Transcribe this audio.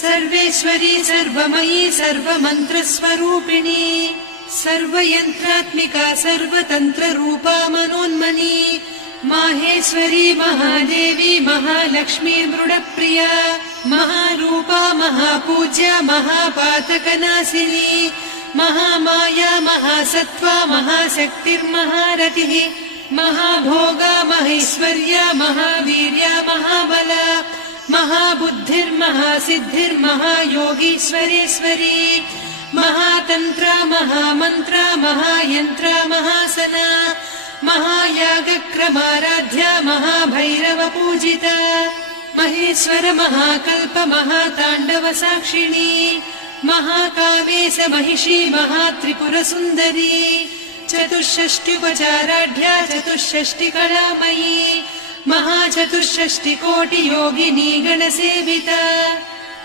Sarveshwari सर्वमयी सर्वमन्त्रस्वरूपिणी सर्वयन्त्रात्मिका सर्वतन्त्ररूपा मनोन्मनी Maheshwari Mahadevi Mahalakshmi मृडप्रिया महारूपा महापूज्या महापातकनाशिनी Mahamaya महासत्त्वा महाशक्तिर्महारतिः महाभोगा महेश्वर्या महावीर्या महाबला महाबुद्धिर्महासिद्धिर्महायोगीश्वरेश्वरी महातन्त्रा महामन्त्रा महायन्त्रा महासना महायागक्रमाराध्या महाभैरवपूजिता Maheshwar महाकल्प महाताण्डव साक्षिणी महाकामेश Mahishi Mahatripurasundari चतुष्षष्ट्युपचाराढ्या चतुष्षष्टिकलामयी महाचतुष्षष्टिकोटियोगिनी गणसेविता